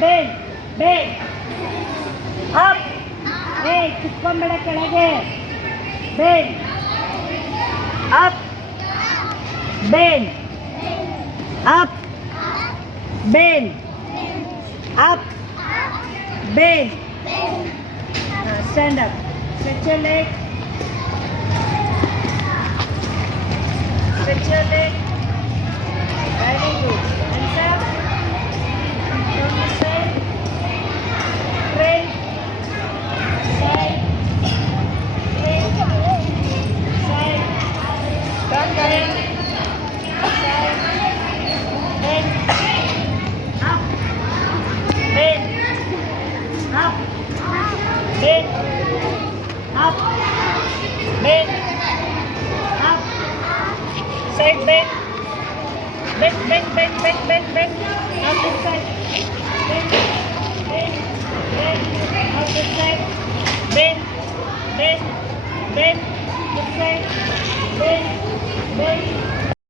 bend, bend. Up. Hey, ಕುತ್ಕೊಂಬೇಡ ಕೆಳಗೆ. Bend. Up. Bend. Up. Bend. Up. Bend. Stand up. Stretch your leg. Stretch your leg. Very good. Hands up. From the side. Straight. Side. Straight. Side. Turn side. Side. Bend. Up. Bend. Up. Bend. Up. Bend. Up. Side bend. Bend, bend, bend, bend, bend, bend. Out this side. Bend, bend, bend. Out this side. Bend, bend, bend. This side. Bend, bend.